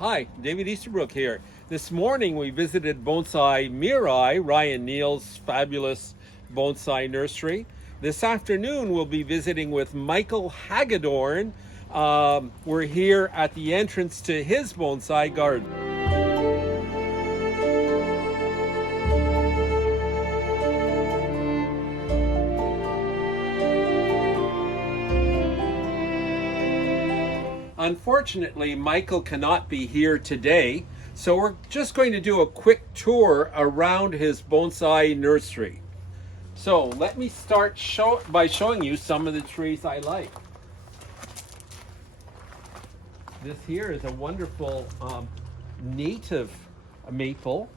Hi, David Easterbrook here. This morning we visited Bonsai Mirai, Ryan Neal's fabulous bonsai nursery. This afternoon we'll be visiting with Michael Hagedorn. We're here at the entrance to his bonsai garden. Unfortunately, Michael cannot be here today, so we're just going to do a quick tour around his bonsai nursery. So let me start by showing you some of the trees I like. This here is a wonderful native maple,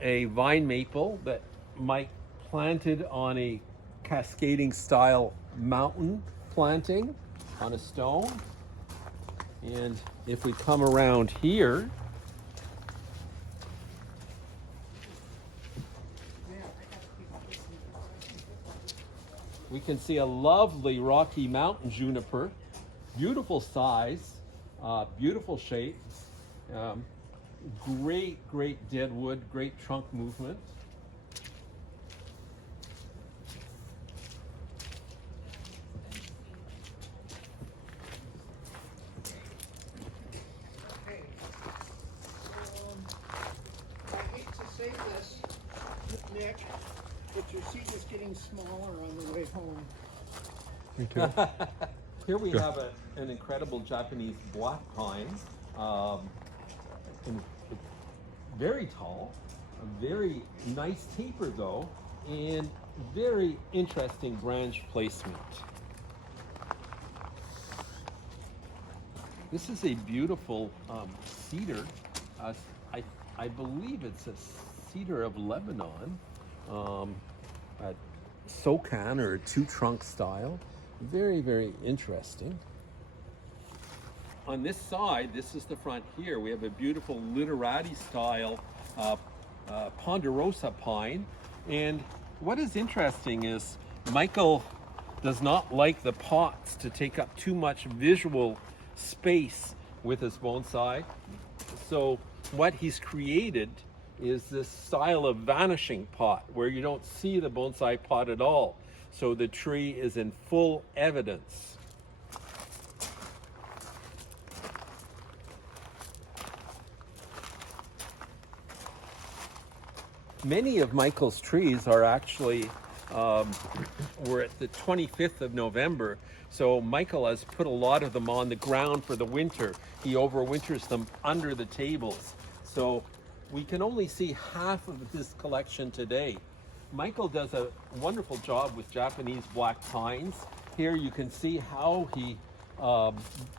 a vine maple that Mike planted on a cascading style mountain planting on a stone. And if we come around here, we can see a lovely Rocky Mountain juniper, beautiful size, beautiful shape, great deadwood, great trunk movement. Nick, but your seat is getting smaller on the way home. Me too. Here we have an incredible Japanese black pine, very tall, a very nice taper though, and very interesting branch placement. This is a beautiful cedar. I believe it's a cedar of Lebanon, a Socan or a two-trunk style. Very interesting. On this side, this is the front here, we have a beautiful Literati style Ponderosa pine. And what is interesting is Michael does not like the pots to take up too much visual space with his bonsai. So what he's created is this style of vanishing pot where you don't see the bonsai pot at all. So the tree is in full evidence. Many of Michael's trees are actually, we're at the 25th of November, so Michael has put a lot of them on the ground for the winter. He overwinters them under the tables. So we can only see half of his collection today. Michael does a wonderful job with Japanese black pines. Here you can see how he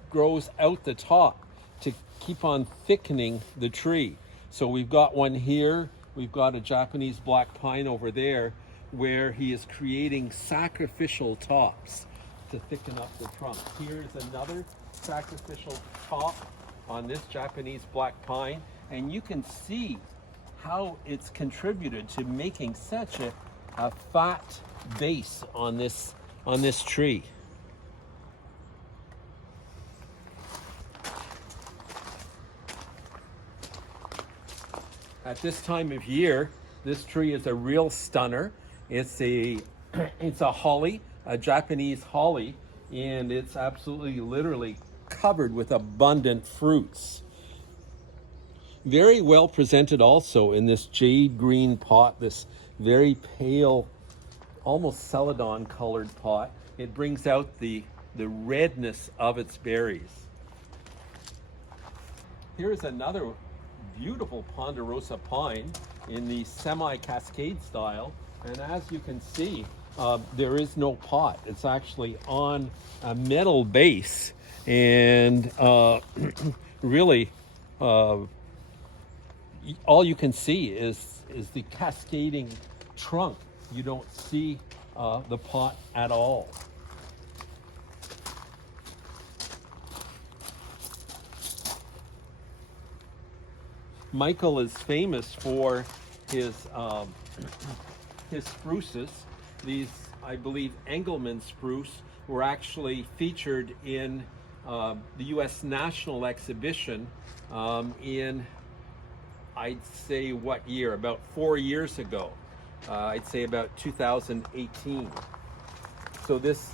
grows out the top to keep on thickening the tree. So we've got one here, we've got a Japanese black pine over there where he is creating sacrificial tops to thicken up the trunk. Here's another sacrificial top on this Japanese black pine. And you can see how it's contributed to making such a fat base on this tree. At this time of year, this tree is a real stunner. It's a holly, a Japanese holly, and it's absolutely literally covered with abundant fruits. Very well presented also in this jade green pot, this very pale, almost celadon colored pot. It brings out the redness of its berries. Here's another beautiful Ponderosa pine in the semi-cascade style. And as you can see, there is no pot. It's actually on a metal base. And really, all you can see is the cascading trunk. You don't see the pot at all. Michael is famous for his spruces. These, I believe, Engelmann spruce were actually featured in the U.S. National Exhibition in, I'd say, what year? About 4 years ago. I'd say about 2018. So this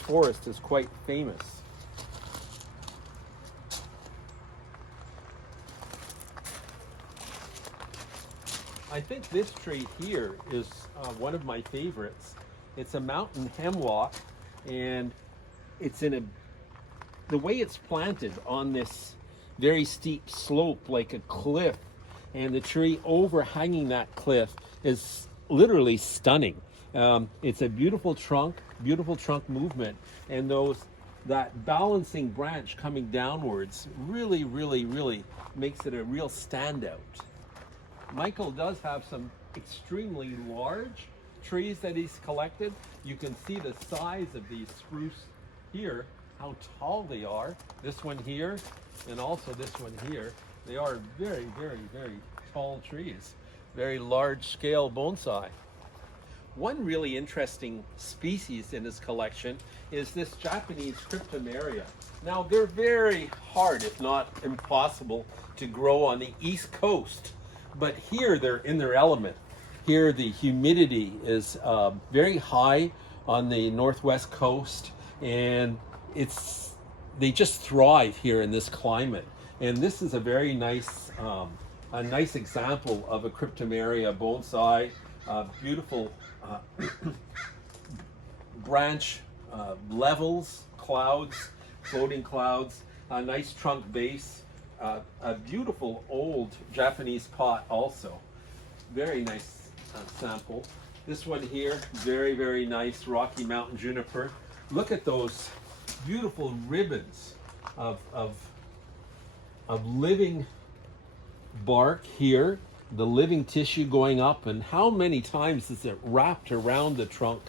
forest is quite famous. I think this tree here is one of my favorites. It's a mountain hemlock, and it's the way it's planted on this very steep slope like a cliff, and the tree overhanging that cliff is literally stunning. It's a beautiful trunk movement, and that balancing branch coming downwards really makes it a real standout. Michael does have some extremely large trees that he's collected. You can see the size of these spruce here, how tall they are. This one here, and also this one here. They are very tall trees, very large scale bonsai. One really interesting species in his collection is this Japanese cryptomeria. Now, they're very hard, if not impossible, to grow on the East Coast, but here they're in their element. Here the humidity is very high on the northwest coast, and they just thrive here in this climate. And this is a very nice example of a cryptomeria bonsai. Beautiful branch levels, clouds, floating clouds, a nice trunk base, a beautiful old Japanese pot also. Very nice sample. This one here, very nice Rocky Mountain juniper. Look at those beautiful ribbons of living bark here, the living tissue going up, and how many times is it wrapped around the trunk?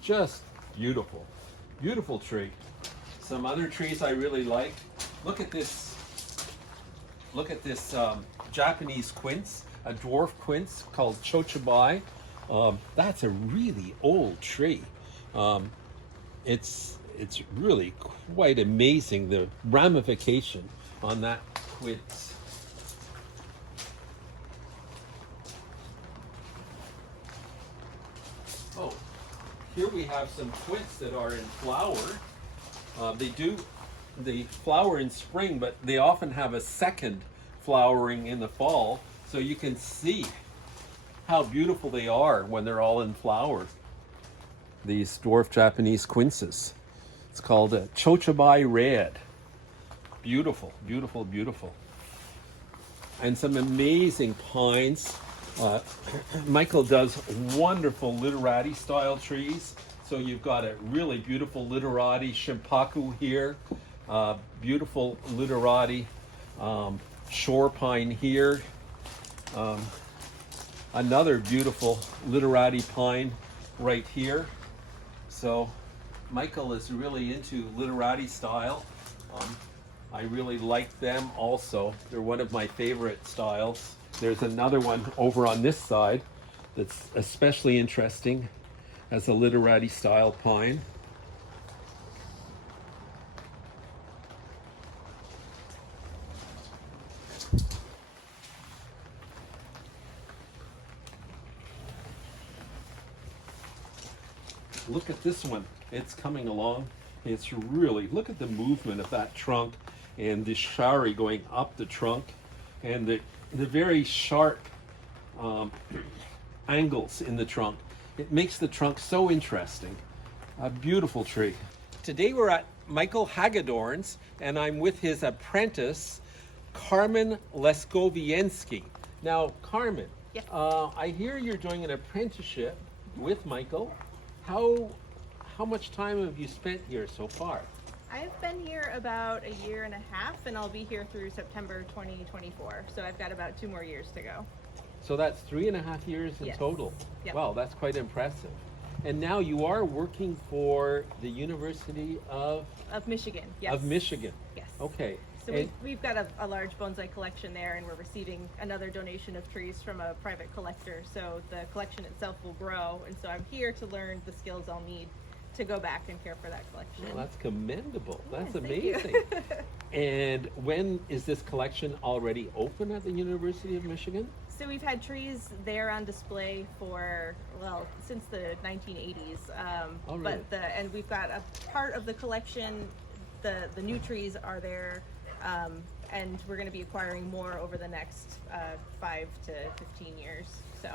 Just beautiful. Beautiful tree. Some other trees I really like. Look at this Japanese quince, a dwarf quince called chochibai. That's a really old tree. It's really quite amazing, the ramification on that quince. Oh, here we have some quince that are in flower. They flower in spring, but they often have a second flowering in the fall, so you can see how beautiful they are when they're all in flower. These dwarf Japanese quinces. It's called a chochibai red. Beautiful. And some amazing pines. Michael does wonderful literati style trees. So you've got a really beautiful literati shimpaku here. Beautiful literati shore pine here. Another beautiful literati pine right here. So Michael is really into literati style. I really like them also. They're one of my favorite styles. There's another one over on this side that's especially interesting as a literati style pine. Look at this one. It's coming along. It's really, look at the movement of that trunk and the shari going up the trunk, and the very sharp angles in the trunk. It makes the trunk so interesting. A beautiful tree. Today we're at Michael Hagedorn's, and I'm with his apprentice, Carmen Leskowienski. Now, Carmen, Yes. I hear you're doing an apprenticeship with Michael. How much time have you spent here so far? I've been here about a year and a half, and I'll be here through September 2024. So I've got about 2 more years to go. So that's 3.5 years in Yes. total. Yep. Wow, that's quite impressive. And now you are working for the University of Michigan, yes. Michigan. Yes. Okay. So And- we've got a large bonsai collection there, and we're receiving another donation of trees from a private collector. So the collection itself will grow, and so I'm here to learn the skills I'll need to go back and care for that collection. Well, that's commendable. That's Thank you. amazing. And when is this collection already open at the University of Michigan? So we've had trees there on display for, well, since the 1980s. Oh, really? And we've got a part of the collection, the new trees are there, and we're going to be acquiring more over the next 5 to 15 years. So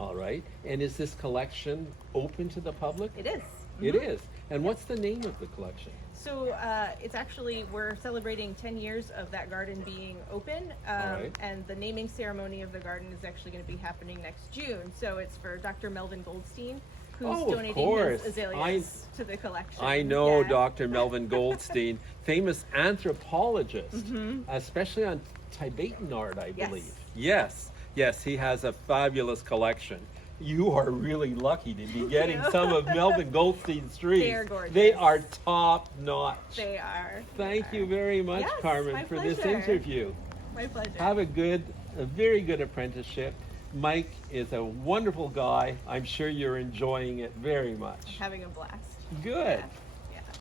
All right. And is this collection open to the public? it is. It is. And what's the name of the collection? So it's actually, we're celebrating 10 years of that garden being open, right. and the naming ceremony of the garden is actually going to be happening next June. So it's for Dr. Melvin Goldstein, who's Oh, of donating course. his azaleas to the collection. I know Yeah. Dr. Melvin Goldstein, famous anthropologist, especially on Tibetan art, I Yes. believe. Yes, he has a fabulous collection. You are really lucky to be getting you. some of Melvin Goldstein's trees. They are gorgeous. They are top notch. They are. Thank you very much, Yes, Carmen, my for this pleasure. interview. My pleasure. Have a very good apprenticeship. Mike is a wonderful guy. I'm sure you're enjoying it very much. Having a blast. Good. Yeah.